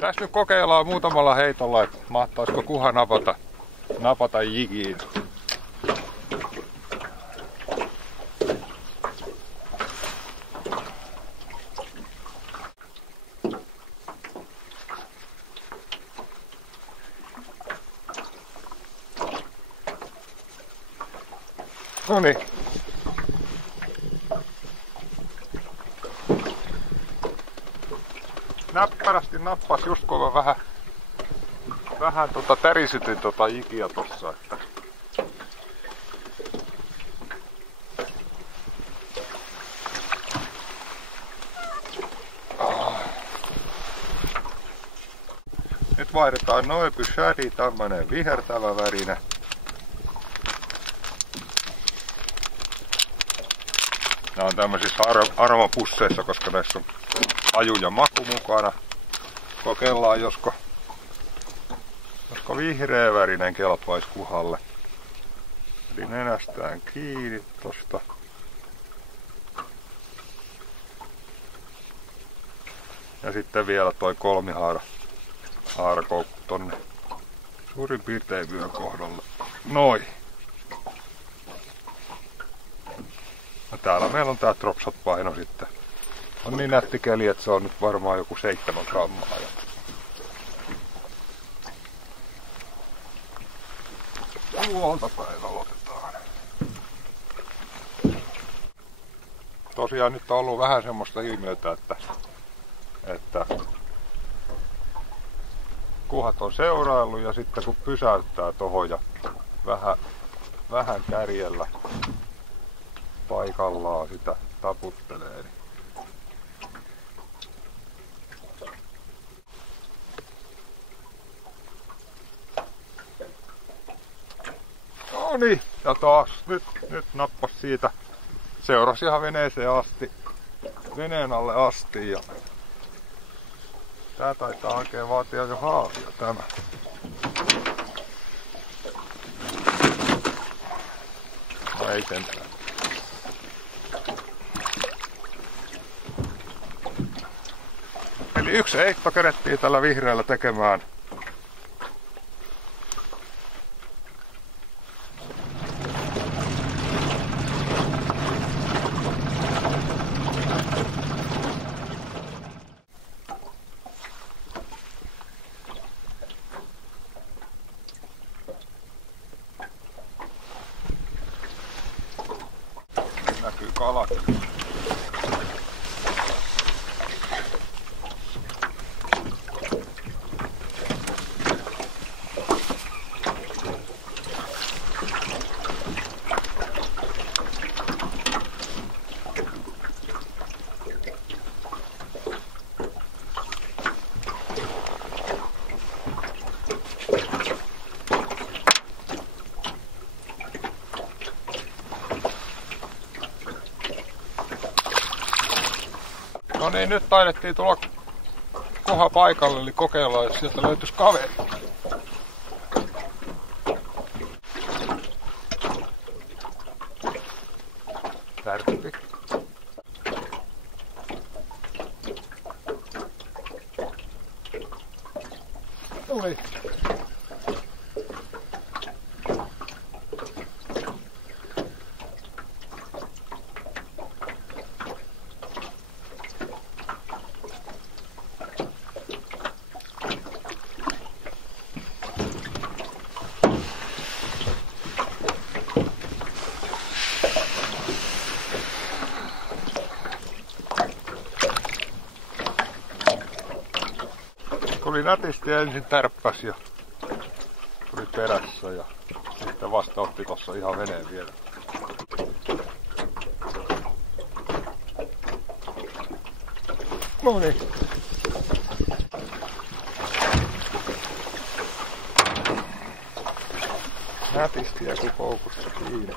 Tässä nyt kokeillaan muutamalla heitolla, että mahtaisiko kuha napata jigiin. Noniin. Näppärästi nappas just kun mä vähän tärisytin jikiä tossa, että nyt vaihdetaan Noeby Shady, tämmönen vihertävä värinen. Nämä on tämmöisissä aromapusseissa, koska näissä on aju ja maku mukana. Kokeillaan, josko vihreä värinen kelpaisi kuhalle. Eli nenästään kiinni tosta. Ja sitten vielä toi kolmihaaраkoukku tonne suurin piirtein vyön kohdalle. Noin. Ja täällä meillä on tää Dropshot paino sitten. On niin nätti keli, että se on nyt varmaan joku 7 grammaa. Tuolta päin aloitetaan. Tosiaan nyt on ollut vähän semmoista ilmiötä, että kuhat on seuraillut ja sitten kun pysäyttää tohon ja vähän kärjellä paikallaan sitä taputtelee. Noniin, ja taas nyt nappas siitä. Seurasi ihan veneeseen asti, veneen alle asti ja tää taitaa oikein vaatia jo haavia tämä. No ei sentään. Eli yksi heitto kerettiin tällä vihreällä tekemään. Näkyy kalat. No niin, nyt taidettiin tulla koha paikalle, eli kokeillaan, jos sieltä löytyisi kaveri. Tärkeä. Tuli. Tuli nätisti ja ensin tärppäs ja tuli perässä ja sitten vasta otti tossa ihan veneen vielä. Noniin. Nätisti ja kukoukussa kiinni.